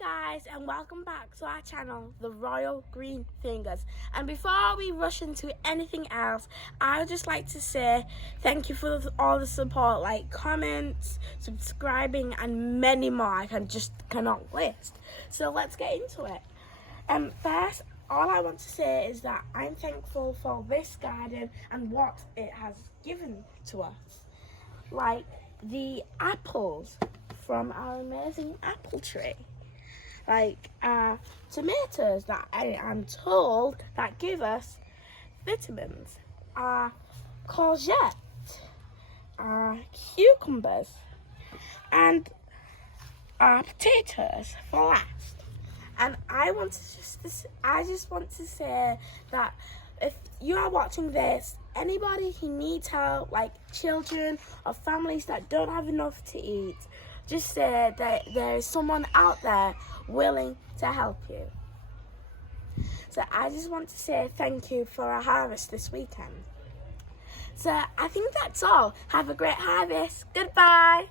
guys, and welcome back to our channel, The Royal Green Fingers. And before we rush into anything else, I would just like to say thank you for all the support, like comments, subscribing, and many more I cannot list. So let's get into it. First, all I want to say is that I'm thankful for this garden and what it has given to us. Like the apples from our amazing apple tree. Like tomatoes that I am told that give us vitamins. Courgette, cucumbers, and potatoes for last. And I just want to say that if you are watching this, anybody who needs help, like children or families that don't have enough to eat, just say that there is someone out there willing to help you. So I just want to say thank you for our harvest this weekend. So I think that's all. Have a great harvest. Goodbye.